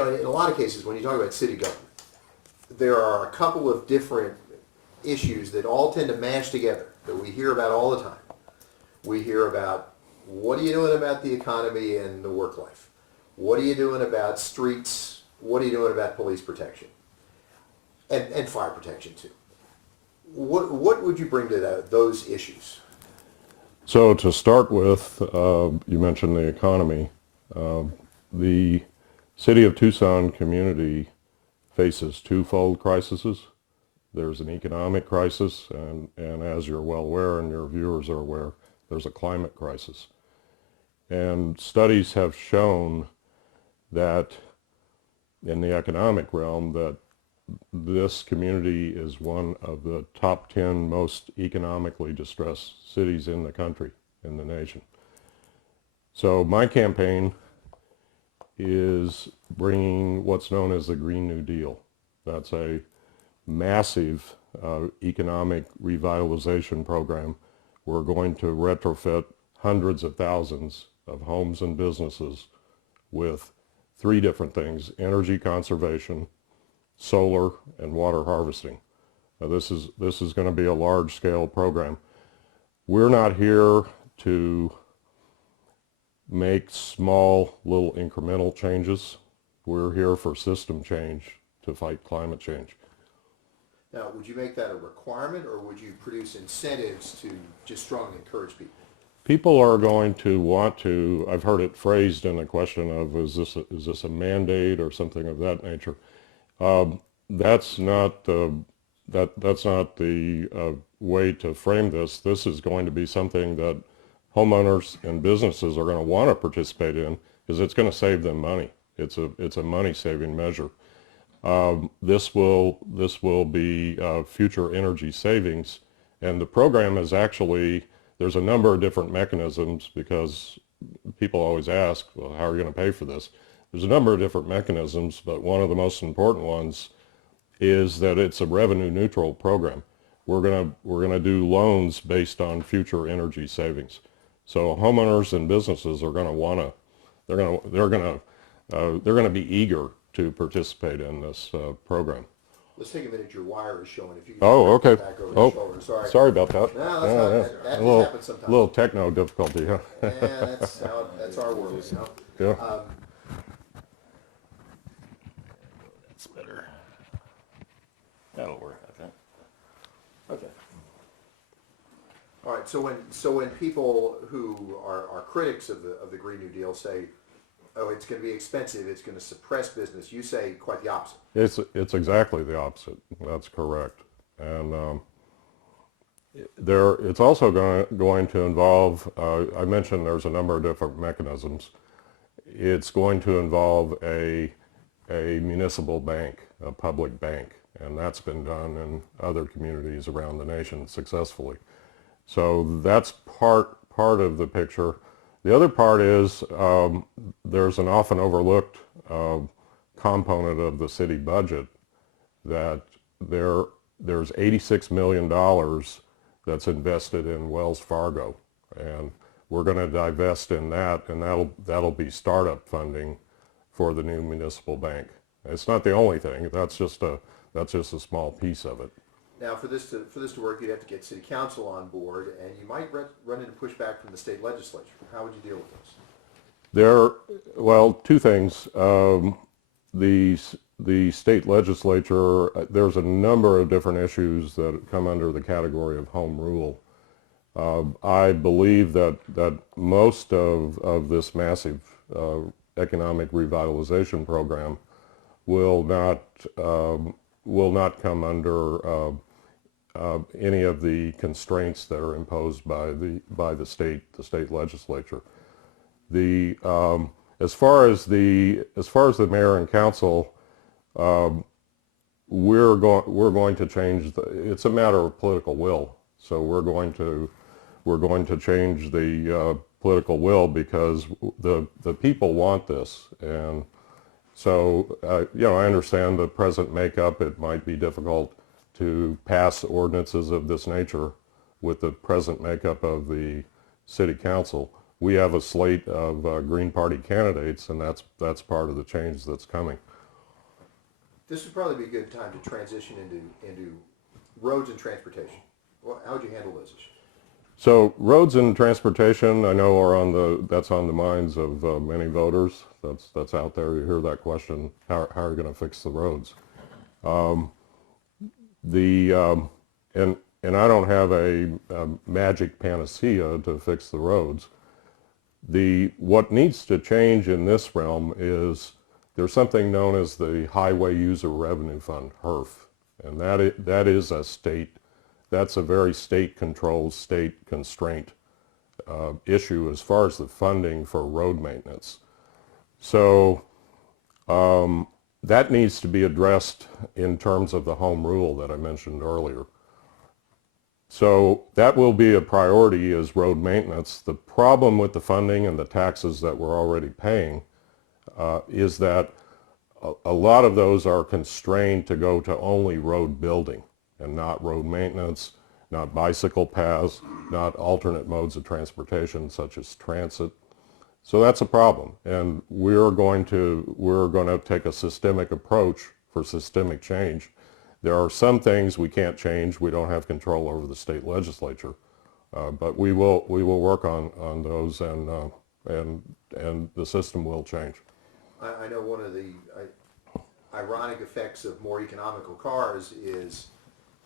in a lot of cases, when you talk about city government, there are a couple of different issues that all tend to mash together that we hear about all the time. We hear about, what are you doing about the economy and the work life? What are you doing about streets? What are you doing about police protection? And fire protection too. What would you bring to those issues? So to start with, you mentioned the economy. The city of Tucson community faces twofold crises. There's an economic crisis, and as you're well aware and your viewers are aware, there's a climate crisis. And studies have shown that in the economic realm that this community is one of the top 10 most economically distressed cities in the country, in the nation. So my campaign is bringing what's known as the Green New Deal. That's a massive economic revitalization program. We're going to retrofit hundreds of thousands of homes and businesses with three different things: energy conservation, solar, and water harvesting. Now this is going to be a large-scale program. We're not here to make small little incremental changes. We're here for system change to fight climate change. Now, would you make that a requirement, or would you produce incentives to just strongly encourage people? People are going to want to, I've heard it phrased in a question of, is this a mandate or something of that nature? That's not the way to frame this. This is going to be something that homeowners and businesses are going to want to participate in, because it's going to save them money. It's a money-saving measure. This will be future energy savings, and the program is actually, there's a number of different mechanisms, because people always ask, well, how are you going to pay for this? There's a number of different mechanisms, but one of the most important ones is that it's a revenue neutral program. We're gonna do loans based on future energy savings. So homeowners and businesses are going to want to, they're going to be eager to participate in this program. Let's take a minute. Your wire is showing. If you can Oh, okay. back over your shoulder. Sorry about that. No, that's not. That just happens sometimes. A little techno difficulty, huh? Yeah, that's our world, you know. Yeah. That's better. That'll work, I think. Okay. All right. So when people who are critics of the Green New Deal say, oh, it's going to be expensive, it's going to suppress business, you say quite the opposite. It's exactly the opposite. That's correct. And it's also going to involve, I mentioned there's a number of different mechanisms. It's going to involve a municipal bank, a public bank, and that's been done in other communities around the nation successfully. So that's part of the picture. The other part is there's an often overlooked component of the city budget that there's $86 million that's invested in Wells Fargo, and we're going to divest in that, and that'll be startup funding for the new municipal bank. It's not the only thing. That's just a small piece of it. Now, for this to work, you'd have to get city council on board, and you might run into pushback from the state legislature. How would you deal with this? Well, two things. The state legislature, there's a number of different issues that come under the category of home rule. I believe that most of this massive economic revitalization program will not come under any of the constraints that are imposed by the state legislature. As far as the mayor and council, we're going to change. It's a matter of political will. So we're going to change the political will, because the people want this. And so I understand the present makeup. It might be difficult to pass ordinances of this nature with the present makeup of the city council. we have a slate of Green Party candidates, and that's part of the change that's coming. This would probably be a good time to transition into roads and transportation. How would you handle those issues? So roads and transportation, I know, are that's on the minds of many voters. That's out there. You hear that question: how are you going to fix the roads? And I don't have a magic panacea to fix the roads. What needs to change in this realm is there's something known as the Highway User Revenue Fund, HERF, and that is that's a very state-controlled, state-constraint issue as far as the funding for road maintenance. So that needs to be addressed in terms of the home rule that I mentioned earlier. So that will be a priority, is road maintenance. The problem with the funding and the taxes that we're already paying is that a lot of those are constrained to go to only road building and not road maintenance, not bicycle paths, not alternate modes of transportation such as transit. So that's a problem, and we're going to take a systemic approach for systemic change. There are some things we can't change. We don't have control over the state legislature, but we will work on those, and the system will change. I know one of the ironic effects of more economical cars is,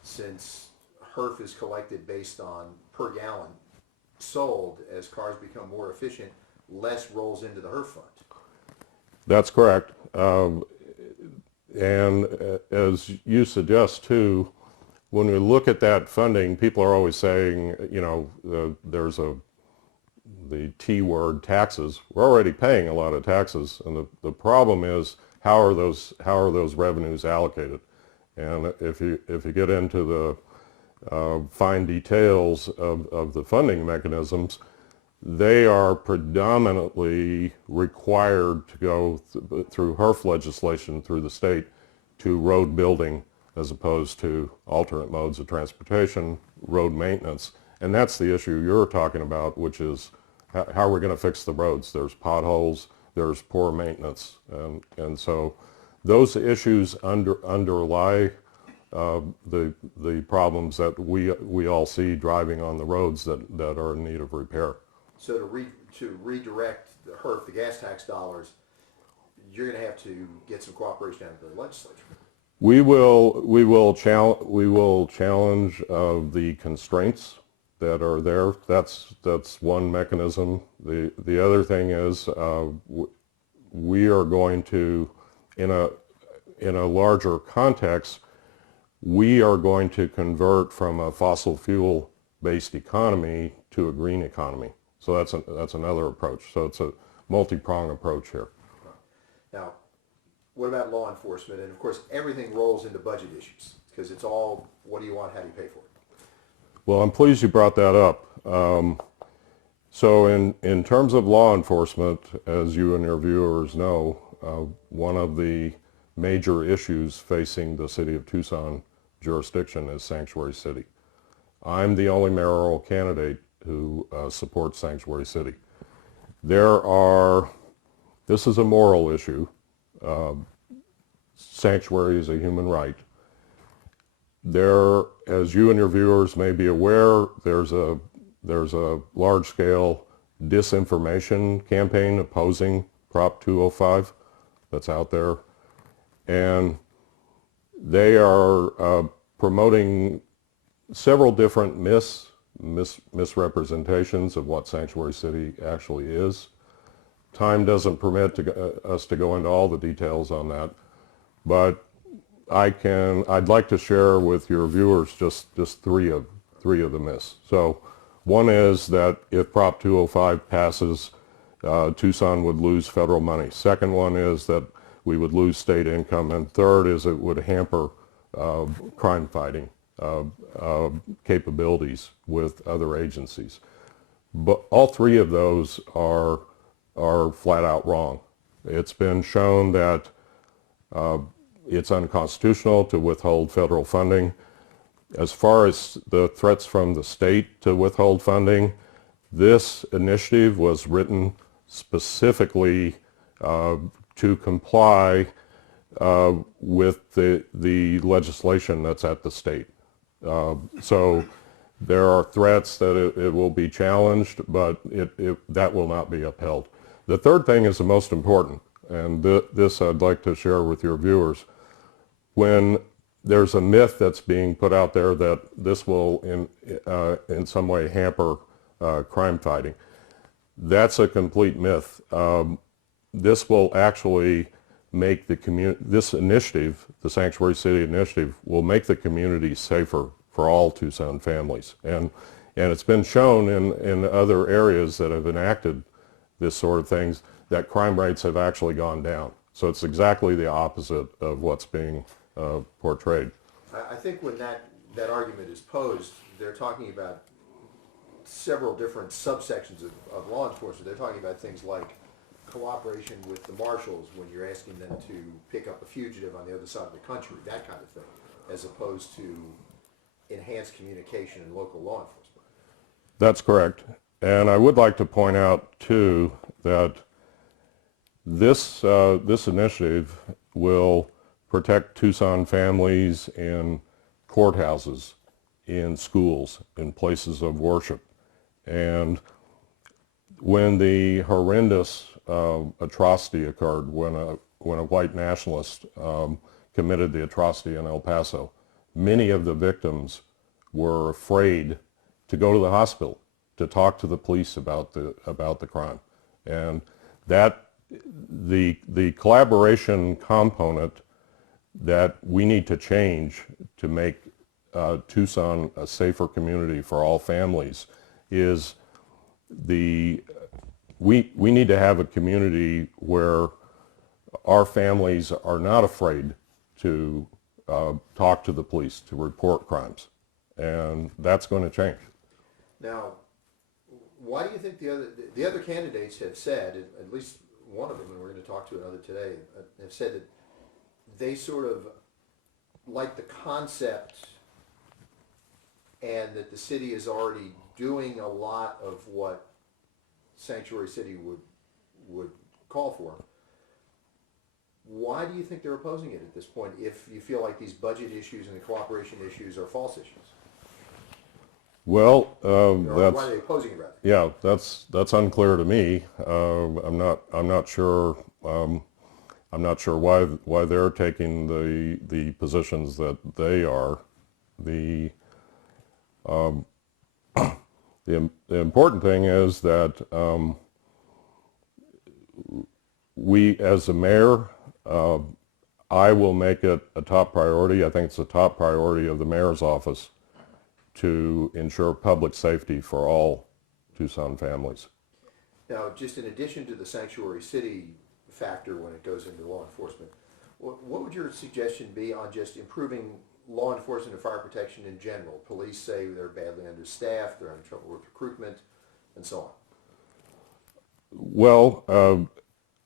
since HERF is collected based on per gallon sold, as cars become more efficient, less rolls into the HERF fund. That's correct. And as you suggest too, when we look at that funding, people are always saying, you know, there's the T word, taxes. We're already paying a lot of taxes, and the problem is how are those revenues allocated? And if you get into the fine details of the funding mechanisms, they are predominantly required to go through HERF legislation through the state to road building, as opposed to alternate modes of transportation, road maintenance. And that's the issue you're talking about, which is how are we going to fix the roads? There's potholes, there's poor maintenance, and so those issues underlie the problems that we all see driving on the roads that are in need of repair. So to redirect the HERF, the gas tax dollars, you're going to have to get some cooperation out of the legislature. We will challenge the constraints that are there. That's one mechanism. The other thing is we are going to, in a larger context, we are going to convert from a fossil fuel based economy to a green economy. So that's another approach. So it's a multi-pronged approach here. Now, what about law enforcement? And of course, everything rolls into budget issues, because it's all, what do you want, how do you pay for it? Well, I'm pleased you brought that up. So in terms of law enforcement, as you and your viewers know, one of the major issues facing the city of Tucson jurisdiction is Sanctuary City. I'm the only mayoral candidate who supports Sanctuary City. This is a moral issue. Sanctuary is a human right. There, as you and your viewers may be aware, there's a large-scale disinformation campaign opposing Prop 205 that's out there, and they are promoting several different misrepresentations of what Sanctuary City actually is. Time doesn't permit us to go into all the details on that, but I'd like to share with your viewers just three of the myths. So one is that if Prop 205 passes, Tucson would lose federal money. Second one is that we would lose state income. And third is it would hamper crime fighting capabilities with other agencies. But all three of those are flat out wrong. It's been shown that it's unconstitutional to withhold federal funding. As far as the threats from the state to withhold funding, This initiative was written specifically to comply with the legislation that's at the state. So there are threats that it will be challenged, but that will not be upheld. The third thing is the most important, and this I'd like to share with your viewers. When there's a myth that's being put out there that this will in some way hamper crime fighting, that's a complete myth. This will actually make the community, this initiative, the Sanctuary City Initiative, will make the community safer for all Tucson families. And it's been shown in other areas that have enacted this sort of things that crime rates have actually gone down. So it's exactly the opposite of what's being portrayed. I think when that argument is posed, they're talking about several different subsections of law enforcement. They're talking about things like cooperation with the marshals when you're asking them to pick up a fugitive on the other side of the country, that kind of thing, as opposed to enhanced communication in local law enforcement. That's correct. And I would like to point out, too, that this initiative will protect Tucson families in courthouses, in schools, in places of worship. And when the horrendous atrocity occurred, when a white nationalist committed the atrocity in El Paso, many of the victims were afraid to go to the hospital, to talk to the police about the crime. And that the collaboration component that we need to change to make Tucson a safer community for all families is we need to have a community where our families are not afraid to talk to the police, to report crimes. And that's going to change. Now, why do you think the other candidates have said, at least one of them, and we're going to talk to another today, have said that they sort of like the concept and that the city is already doing a lot of what Sanctuary City would call for. Why do you think they're opposing it at this point if you feel like these budget issues and the cooperation issues are false issues? Well, Why are they opposing it rather? Yeah, that's unclear to me. I'm not sure. I'm not sure why they're taking the positions that they are. The important thing is that we, as a mayor, I will make it a top priority. I think it's a top priority of the mayor's office to ensure public safety for all Tucson families. Now, just in addition to the Sanctuary City factor when it goes into law enforcement, what would your suggestion be on just improving law enforcement and fire protection in general? Police say they're badly understaffed, they're having trouble with recruitment, and so on. Well,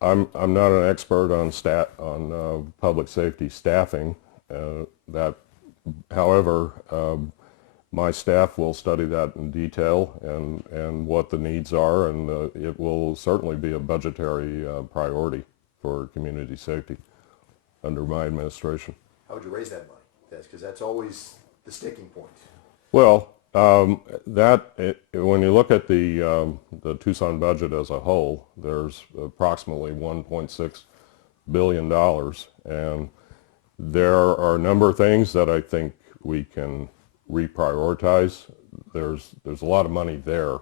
I'm not an expert on public safety staffing. However, my staff will study that in detail and what the needs are, and it will certainly be a budgetary priority for community safety under my administration. How would you raise that money? Because that's always the sticking point. Well, when you look at the Tucson budget as a whole, there's approximately $1.6 billion, and there are a number of things that I think we can reprioritize. There's a lot of money there,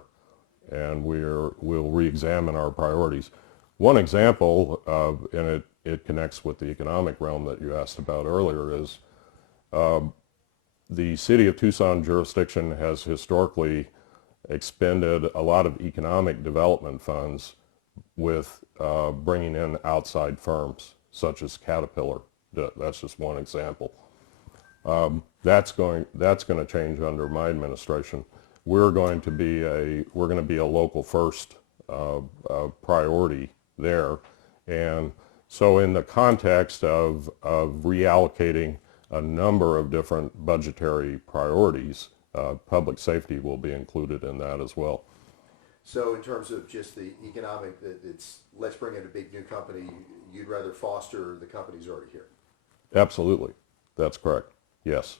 and we'll re-examine our priorities. One example, and it connects with the economic realm that you asked about earlier, is the City of Tucson jurisdiction has historically expended a lot of economic development funds with bringing in outside firms, such as Caterpillar. That's just one example. That's going to change under my administration. We're going to be a local first priority there, and so in the context of reallocating a number of different budgetary priorities, public safety will be included in that as well. So in terms of just the economic, it's, let's bring in a big new company, you'd rather foster the companies already here? Absolutely, that's correct. Yes,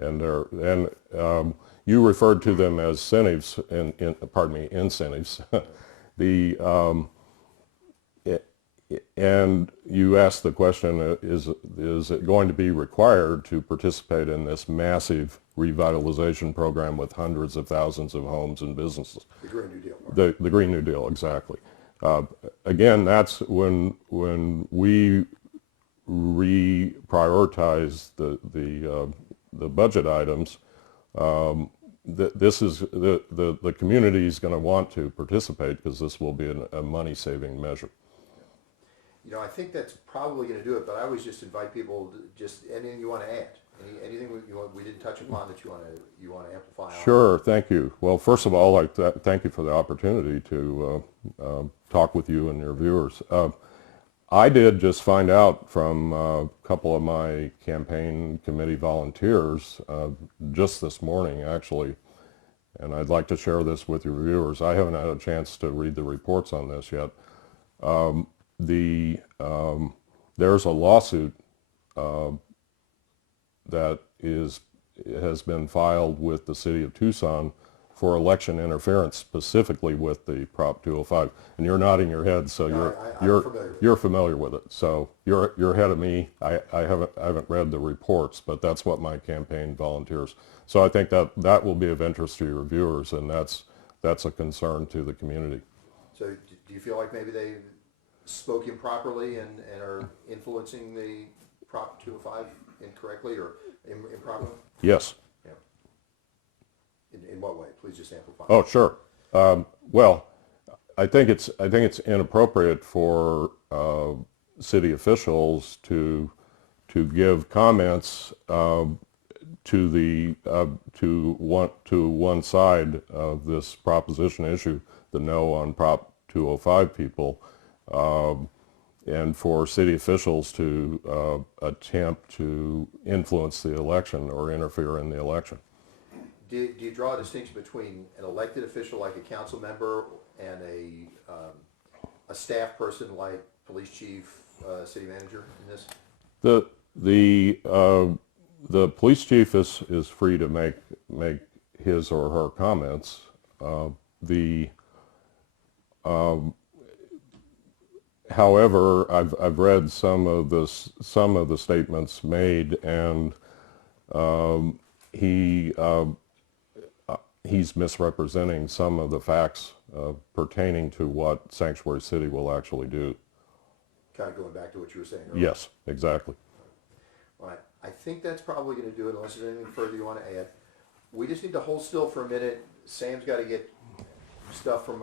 and you referred to them as incentives, incentives. the And you asked the question: is it going to be required to participate in this massive revitalization program with hundreds of thousands of homes and businesses? The Green New Deal. The Green New Deal, exactly. Again, that's when we reprioritize the budget items. This is the community is going to want to participate because this will be a money-saving measure. You know, I think that's probably going to do it, but I always just invite people to just anything you want to add, anything we didn't touch upon that you want to amplify on. Sure, thank you. Well, first of all, thank you for the opportunity to talk with you and your viewers. I did just find out from a couple of my campaign committee volunteers just this morning, actually, and I'd like to share this with your viewers. I haven't had a chance to read the reports on this yet. There's a lawsuit that has been filed with the city of Tucson for election interference, specifically with the Prop 205. And you're nodding your head, so you're familiar with it. So you're ahead of me. I haven't read the reports, but that's what my campaign volunteers. So I think that will be of interest to your viewers, and that's a concern to the community. So do you feel like maybe they spoke improperly and are influencing the Prop 205 incorrectly or improperly? Yes. Yeah. In what way? Please just amplify. Oh, sure. Well, I think it's inappropriate for city officials to give comments to one side of this proposition issue, the no on Prop 205 people. And for city officials to attempt to influence the election or interfere in the election. Do you draw a distinction between an elected official like a council member and a staff person like police chief, city manager in this? The police chief is free to make his or her comments. However, I've read some of the statements made, and he's misrepresenting some of the facts pertaining to what Sanctuary City will actually do. Kind of going back to what you were saying earlier. Yes, exactly. All right. I think that's probably going to do it unless there's anything further you want to add. We just need to hold still for a minute. Sam's got to get stuff from